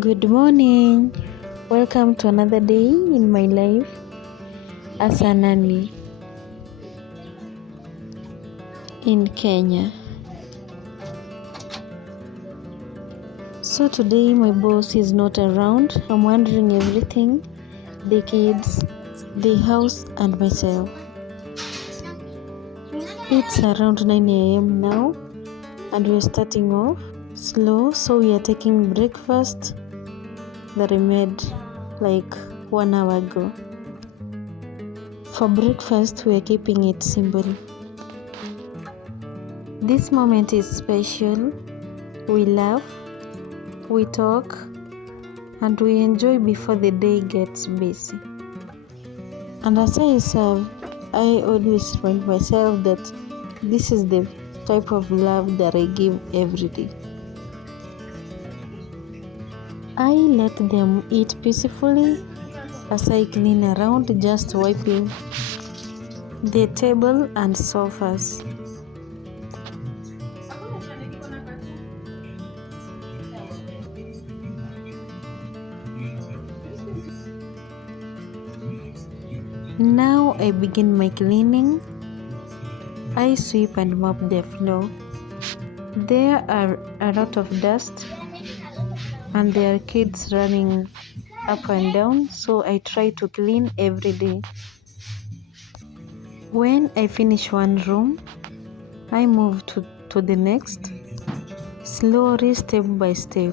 Good morning. Welcome to another day in my life as a nanny in Kenya. So today my boss is not around. I'm wondering everything, the kids, the house and myself. It's around 9 a.m. now and we're starting off slow, so we are taking breakfast that I made like 1 hour ago. For breakfast, we are keeping it simple. This moment is special. We laugh, we talk, and we enjoy before the day gets busy. And as I serve, I always remind myself that this is the type of love that I give every day. I let them eat peacefully as I clean around, just wiping the table and sofas. Now I begin my cleaning. I sweep and mop the floor. There are a lot of dust and there are kids running up and down, so I try to clean every day. When I finish one room, I move to the next, slowly, step by step.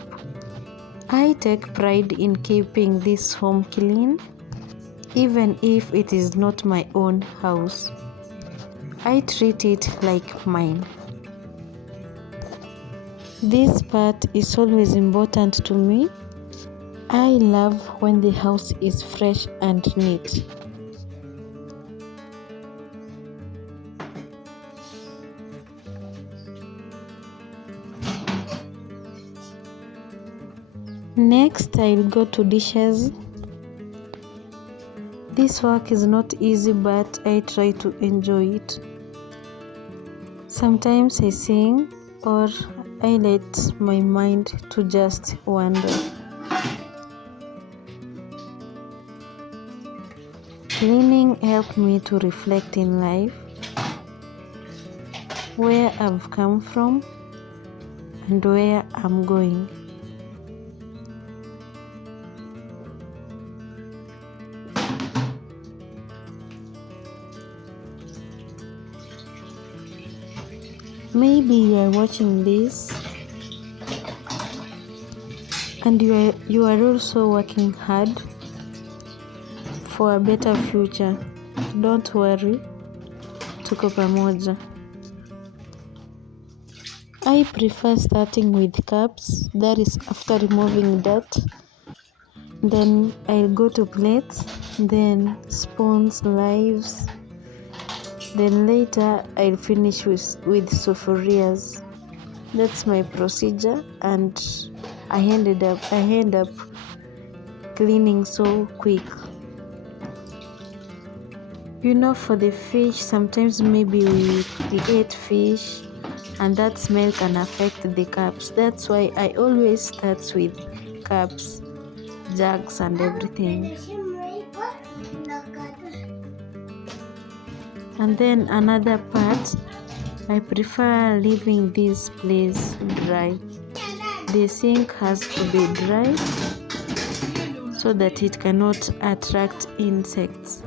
I take pride in keeping this home clean, even if it is not my own house. I treat it like mine. This part is always important to me. I love when the house is fresh and neat. Next, I'll go to dishes. This work is not easy, but I try to enjoy it. Sometimes I sing or I let my mind to just wander. Cleaning helped me to reflect in life, where I've come from and where I'm going. Maybe you are watching this and you are also working hard for a better future. Don't worry, tuko pamoja. I prefer starting with cups, that is after removing dirt. Then I'll go to plates, then spoons, knives. Then later I'll finish with sufurias. That's my procedure, and I end up cleaning so quick. For the fish, sometimes maybe we ate fish and that smell can affect the cups. That's why I always start with cups, jugs and everything. And then another part, I prefer leaving this place dry. The sink has to be dry so that it cannot attract insects.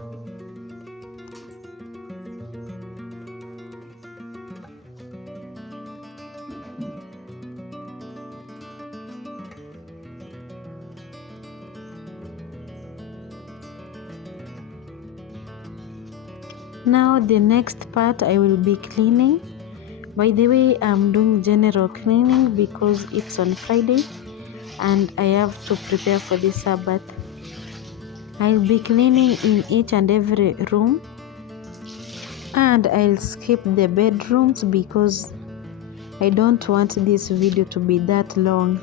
Now the next part I will be cleaning. By the way, I'm doing general cleaning because it's on Friday and I have to prepare for the Sabbath. I'll be cleaning in each and every room, and I'll skip the bedrooms because I don't want this video to be that long,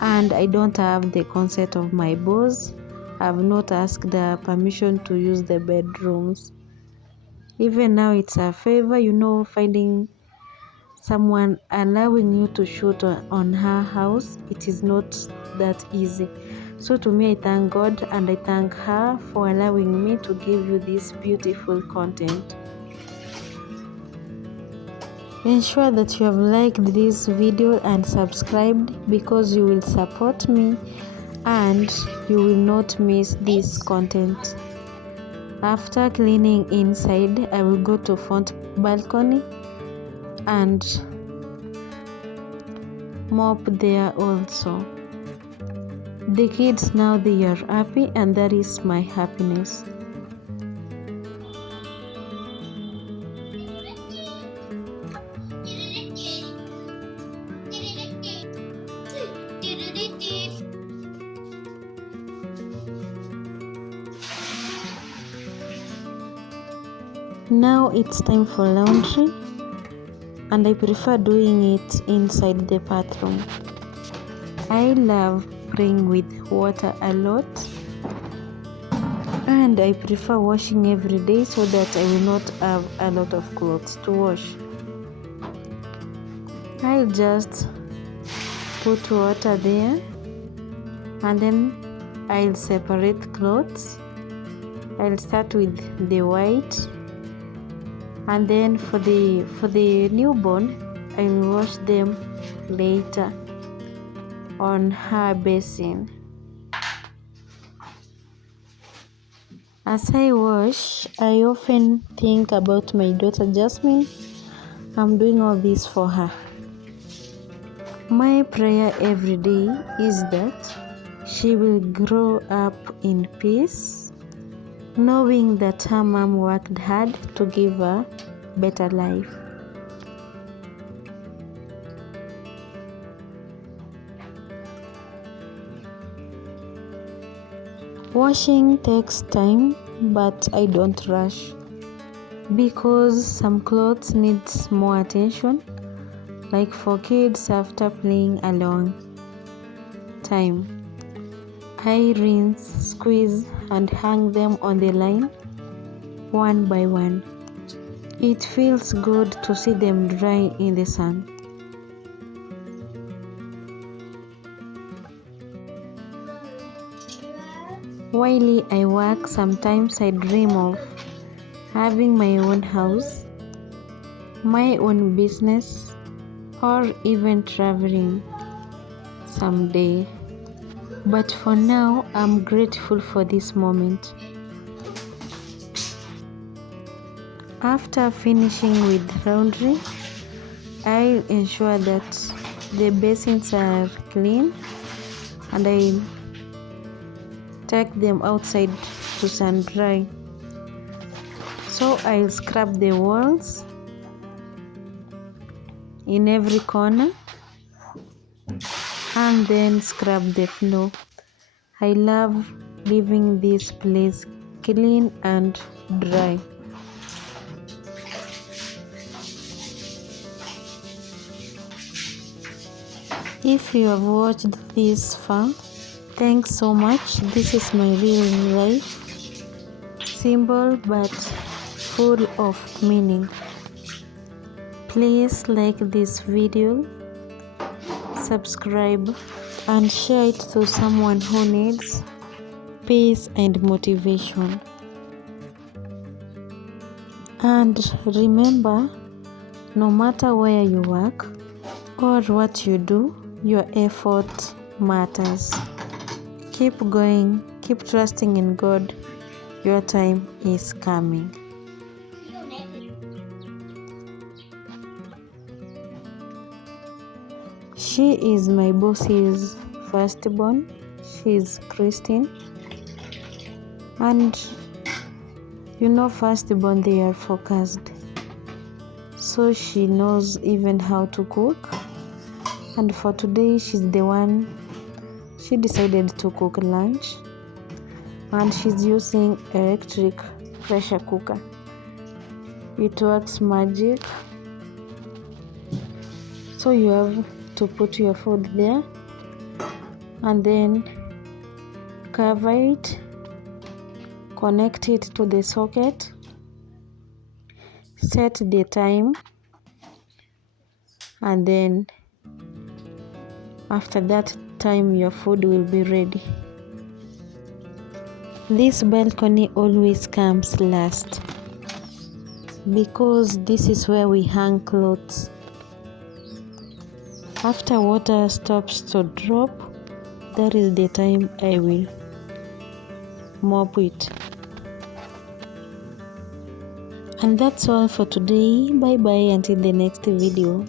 and I don't have the consent of my boss. I've not asked the permission to use the bedrooms. Even now it's a favor, finding someone allowing you to shoot on her house. It is not that easy. So to me, I thank God and I thank her for allowing me to give you this beautiful content. Ensure that you have liked this video and subscribed, because you will support me and you will not miss this content. After cleaning inside, I will go to front balcony and mop there also. The kids now, they are happy, and that is my happiness. Now it's time for laundry, and I prefer doing it inside the bathroom. I love playing with water a lot, and I prefer washing every day so that I will not have a lot of clothes to wash. I'll just put water there, and then I'll separate clothes. I'll start with the white, and then for the newborn, I will wash them later on her basin. As I wash, I often think about my daughter Jasmine. I'm doing all this for her. My prayer every day is that she will grow up in peace, knowing that her mom worked hard to give her better life. Washing takes time, but I don't rush, because some clothes need more attention, like for kids after playing a long time. I rinse, squeeze, and hang them on the line one by one. It feels good to see them dry in the sun. While I work, sometimes I dream of having my own house, my own business, or even traveling someday. But for now, I'm grateful for this moment. After finishing with laundry, I'll ensure that the basins are clean, and I take them outside to sun dry. So I'll scrub the walls in every corner and then scrub the floor. I love leaving this place clean and dry. If you have watched this far, thanks so much. This is my real life, simple but full of meaning. Please like this video, subscribe, and share it to someone who needs peace and motivation. And remember, no matter where you work or what you do, your effort matters. Keep going, keep trusting in God. Your time is coming. She is my boss's firstborn. She is Christine. And you know, firstborn, they are focused. So she knows even how to cook. And for today, she's the one. She decided to cook lunch. And she's using electric pressure cooker. It works magic. So you have to put your food there and then cover it, connect it to the socket, set the time, and then After that time, your food will be ready. This balcony always comes last because this is where we hang clothes. After water stops to drop, that is the time I will mop it. And that's all for today. Bye bye until the next video.